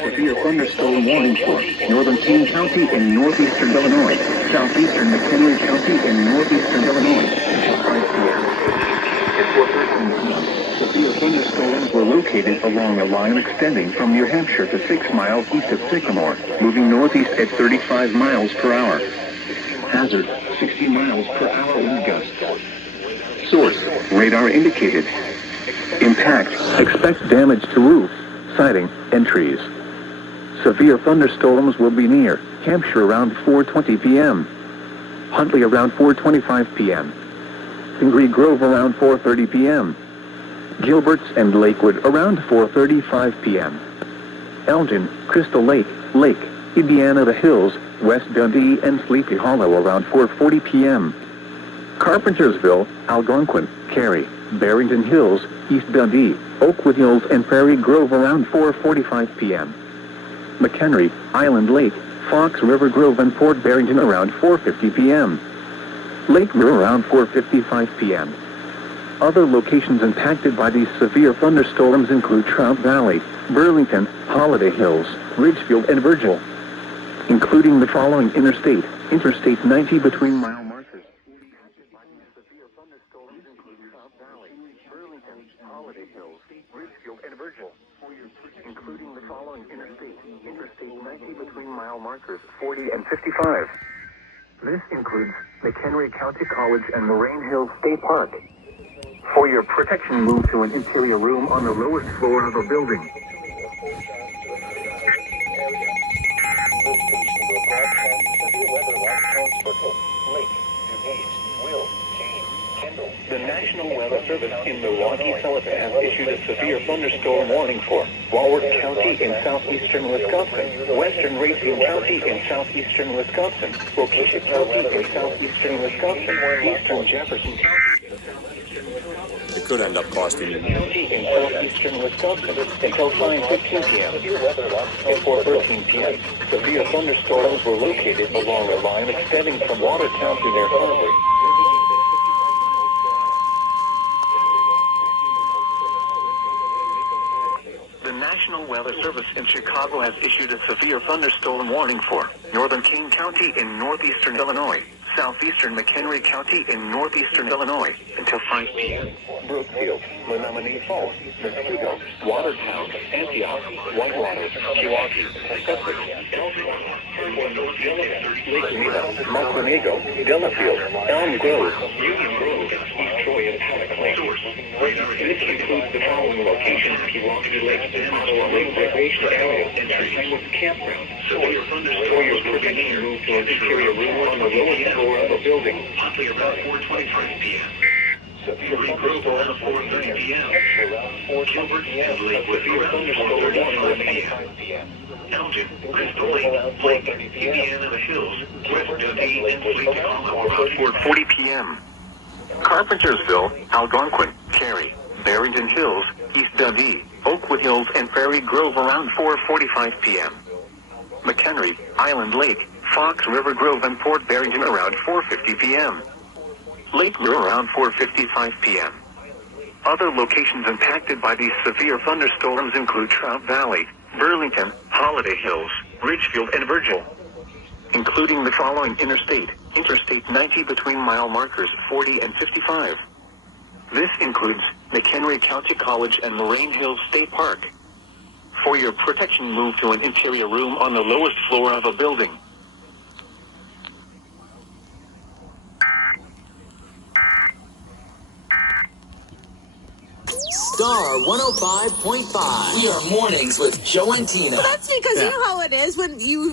Severe thunderstorm warning for northern King County in northeastern Illinois, southeastern McHenry County in northeastern Illinois. At 4:13 p.m., severe thunderstorms were located along a line extending from New Hampshire to 6 miles east of Sycamore, moving northeast at 35 miles per hour. Hazard, 60 miles per hour wind gust. Source, radar indicated. Impact, expect damage to roof, siding, and trees. Severe thunderstorms will be near Hampshire around 4:20 p.m., Huntley around 4:25 p.m., Pingree Grove around 4:30 p.m., Gilbert's and Lakewood around 4:35 p.m., Elgin, Crystal Lake, Indiana the Hills, West Dundee, and Sleepy Hollow around 4:40 p.m., Carpentersville, Algonquin, Cary, Barrington Hills, East Dundee, Oakwood Hills, and Prairie Grove around 4:45 p.m., McHenry, Island Lake, Fox River Grove, and Port Barrington around 4:50 p.m., Lakeville around 4:55 p.m. Other locations impacted by these severe thunderstorms include Trout Valley, Burlington, Holiday Hills, Ridgefield, and Virgil, including the following Interstate 90 between mile markers. Severe thunderstorms include Trout Valley, Burlington, Holiday Hills, Ridgefield, and Virgil, including the following Interstate 90 between mile markers 40 and 55. This includes McHenry County College and Moraine Hills State Park. For your protection, move to an interior room on the lowest floor of a building. The National Weather Service in Milwaukee, Sullivan has issued a severe thunderstorm warning for Walworth County in southeastern Wisconsin, western Racine County in southeastern Wisconsin, Waukesha County in southeastern Wisconsin, eastern Jefferson County in southeastern Wisconsin. It could end up costing you. County in southeastern Wisconsin until 5:15 p.m. At 4:13 p.m., severe thunderstorms were located along a line extending from Watertown to near Harvard. The National Weather Service in Chicago has issued a severe thunderstorm warning for northern King County in northeastern Illinois, southeastern McHenry County in northeastern Illinois until 5 p.m. Brookfield, Menominee Falls, Muskego, Watertown, Antioch, Whitewater, Milwaukee, Sussex, Ellsworth, Lake Neva, Moclenago, Delafield, Elm Grove, Union Grove, East Troy, and Paddock Lake. This includes the following locations: Pewaukee Lake, Peninsula Lake Recreation Area, and Trentwood Campground. For your protection, move to an interior room on the lowest floor of a building. Huntley around 4:25 p.m. Pingree Grove around 4:30 p.m. Gilbert and Lakewood around 4:35 p.m. Elgin, Crystal Lake, Indiana the Hills, West Dundee, and Sleepy Hollow around 4:40 p.m. Carpentersville, Algonquin, Cary, Barrington Hills, East Dundee, Oakwood Hills, and Prairie Grove around 4:45 p.m. McHenry, Island Lake, Fox River Grove, and Port Barrington around 4:50 p.m. Lakeville around 4:55 p.m. Other locations impacted by these severe thunderstorms include Trout Valley, Burlington, Holiday Hills, Ridgefield, and Virgil, including the following Interstate 90 between mile markers 40 and 55. This includes McHenry County College and Moraine Hills State Park. For your protection, move to an interior room on the lowest floor of a building. Star 105.5. We are mornings with Joe and Tina. Well, that's because you know how it is when you